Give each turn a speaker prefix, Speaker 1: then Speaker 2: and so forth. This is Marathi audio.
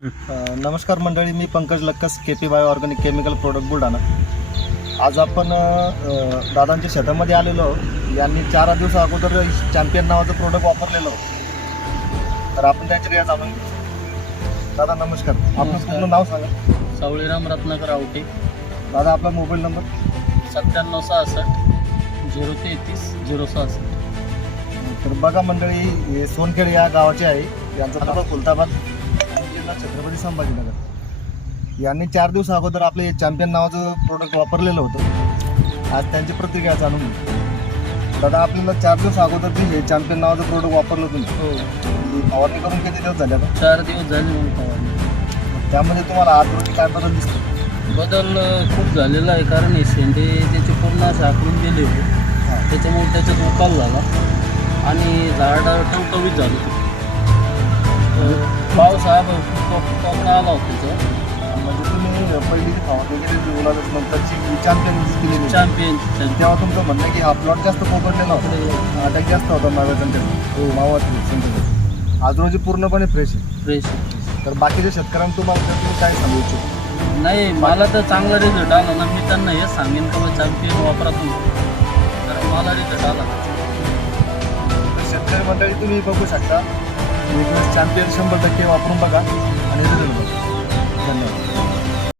Speaker 1: नमस्कार मंडळी मी Pankaj लक्कस K P by organic chemical product Buldhana. आज आपण दादांच्या शेतामध्ये आलेलो आहोत. यांनी चार दिवसा अगोदर चॅम्पियन नावाचं प्रोडक्ट वापरलेलं तर आपण त्याच्याकडे जाणून घेऊ. दादा नमस्कार. आपलं. पूर्ण नाव सांगा.
Speaker 2: सावळीराम रत्नाकर आवटे.
Speaker 1: दादा आपला मोबाईल नंबर?
Speaker 2: सत्त्याण्णव सहासष्ट झिरो तेहतीस झिरो सहासष्ट.
Speaker 1: तर बघा मंडळी हे सोनखेड या गावाचे आहे. यांचा तालुका खुलताबाद आणि जिल्हा छत्रपती संभाजीनगर. यांनी चार दिवस अगोदर आपले हे चॅम्पियन नावाचं प्रोडक्ट वापरलेलं होतं. आज त्यांची प्रतिक्रिया जाणून घेऊ. दादा आपल्याला चार दिवस अगोदर जे हे चॅम्पियन नावाचं प्रोडक्ट वापरलं तुम्ही
Speaker 2: हो.
Speaker 1: ही फवारणी करून किती दिवस झाले आता?
Speaker 2: चार दिवस झाले फवारणी
Speaker 1: त्यामध्ये तुम्हाला आज रोजी काय बदल दिसतो
Speaker 2: बदल खूप झालेला आहे कारण हे शेंडे त्याचे पूर्ण असे आखडून गेले होते. त्याच्यामुळे त्याच्यात उकाल झाला. आणि झाड टवटवीत झालं ते. अं, पावसाळा भरपूर आला होता
Speaker 1: म्हणजे तुम्ही पहिली जी फवारणी केली ती उन्हाळ्यात नंतरची चॅम्पियन केली
Speaker 2: चॅम्पियन
Speaker 1: तेव्हा तुमचं म्हणणं की हा प्लॉट जास्त पोपडलेला होता अटॅक जास्त होता माव्या संख्येत
Speaker 2: हो
Speaker 1: मावा संख्येत आज रोजी पूर्णपणे फ्रेश आहे
Speaker 2: फ्रेश
Speaker 1: तर बाकीच्या शेतकऱ्यांना तुम्हाला तर तुम्ही काय सांगू इच्छितो
Speaker 2: नाही मला तर चांगला रिझल्ट आला ना. मी त्यांना हे सांगेन का चॅम्पियन वापरा तुम्ही. तर मला रिझल्ट आला.
Speaker 1: शेतकरी मंडळी तुम्ही बघू शकता. चॅम्पियन शंभर टक्के वापरून बघा. आणि रिझल्ट